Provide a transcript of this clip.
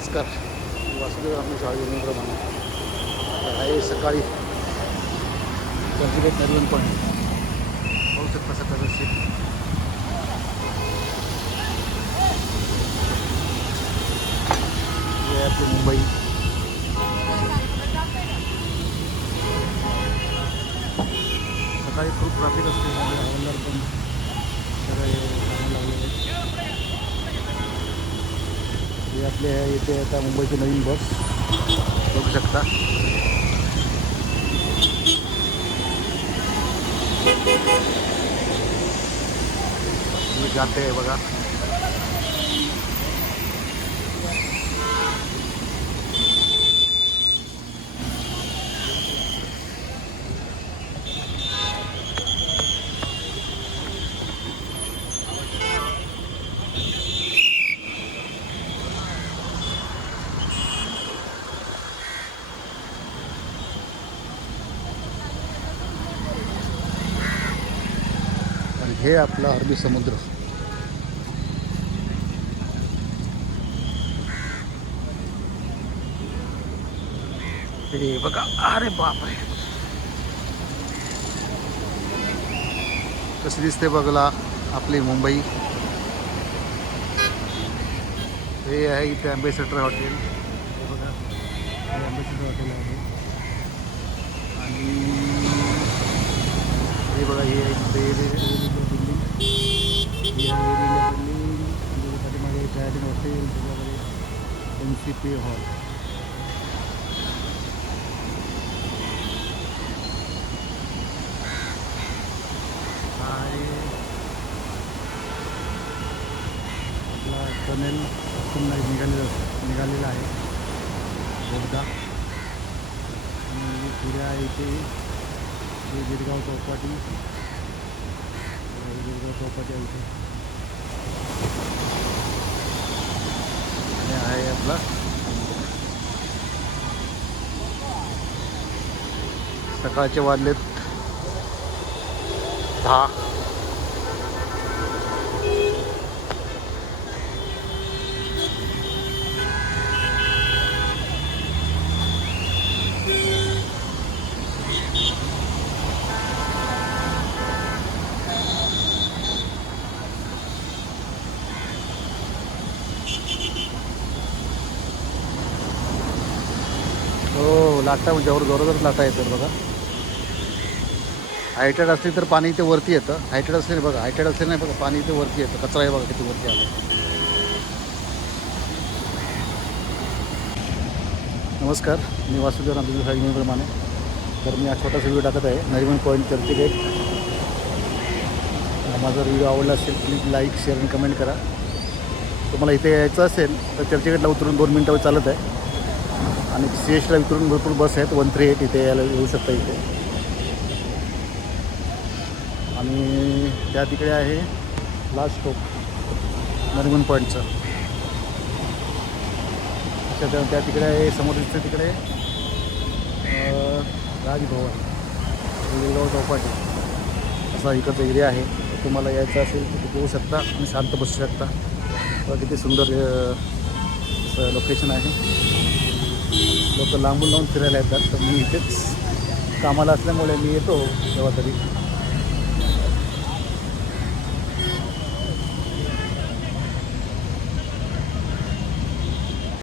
नमस्कार. वासुदेव आम्ही शाळेप्रमाणे आहे सकाळी चर्चगेट नरिमन पण. पाहू शकता सकाळ रस्ते हे आपली मुंबई. सकाळी खूप ट्रॅफिक असते. त्यामुळे पण सगळे कामाला लागलेले आहेत. हे आपले येथे इथे आता मुंबईची नवीन बस बघू शकता. जाते आहे बघा. हे आपला अरबी समुद्र. हे बघा अरे बापरे. कशी दिसते बघला आपली मुंबई. हे आहे इथे अँबेसेडर हॉटेल हे बघा हे अँबेसेडर हॉटेल आहे. आणि हे बघा हे पाठीमागे ट्रॅडिन हॉटेल त्याच्याकडे एन सी पी हॉल आहे आपला टनेल पुन्हा निघालेला निघालेला आहे बोगदा आणि पुढे आहे इथे गिरगाव चौपाटी दुर्गा चौकाच्या इथे. आणि आहे आपला. सकाळचे वाजलेत दहा. हो लाटा म्हणजे जवळ जोरात लाटा येतात बघा. हायटेड असली तर पाणी इथे वरती येतं. हायटेड असले नाही बघा. हायटेड असले नाही बघा पाणी इथे वरती येतं. कचरा आहे बघा किती वरती आलं. नमस्कार. मी वासुदेव रामदेव साहेबप्रमाणे तर मी हा छोटासा व्हिडिओ टाकत आहे. नरिमन पॉईंट चर्चगेट माझा व्हिडिओ आवडला असेल प्लीज लाईक शेअर आणि कमेंट करा. तुम्हाला इथे यायचं असेल तर चर्चेगेटला उतरून दोन मिनटावर चालत आहे. आणि सी एसला उतरून भरपूर बस आहेत. वन थ्री एट इथे यायला येऊ शकता इथे. आणि त्या तिकडे आहे लास्ट स्टॉप नरिमन पॉईंटचं अच्छा त्या त्या तिकडे आहे समोर दिसतं तिकडे राजभवन वेळगाव चौपाटी. असा इकडचा एरिया आहे. तुम्हाला यायचं असेल तर तिथे येऊ शकता आणि शांत बसू शकता. किती सुंदर असं लोकेशन आहे. लोक लांबून लावून फिरायला येतात तर मी इथेच कामाला असल्यामुळे मी येतो तेव्हा तरी.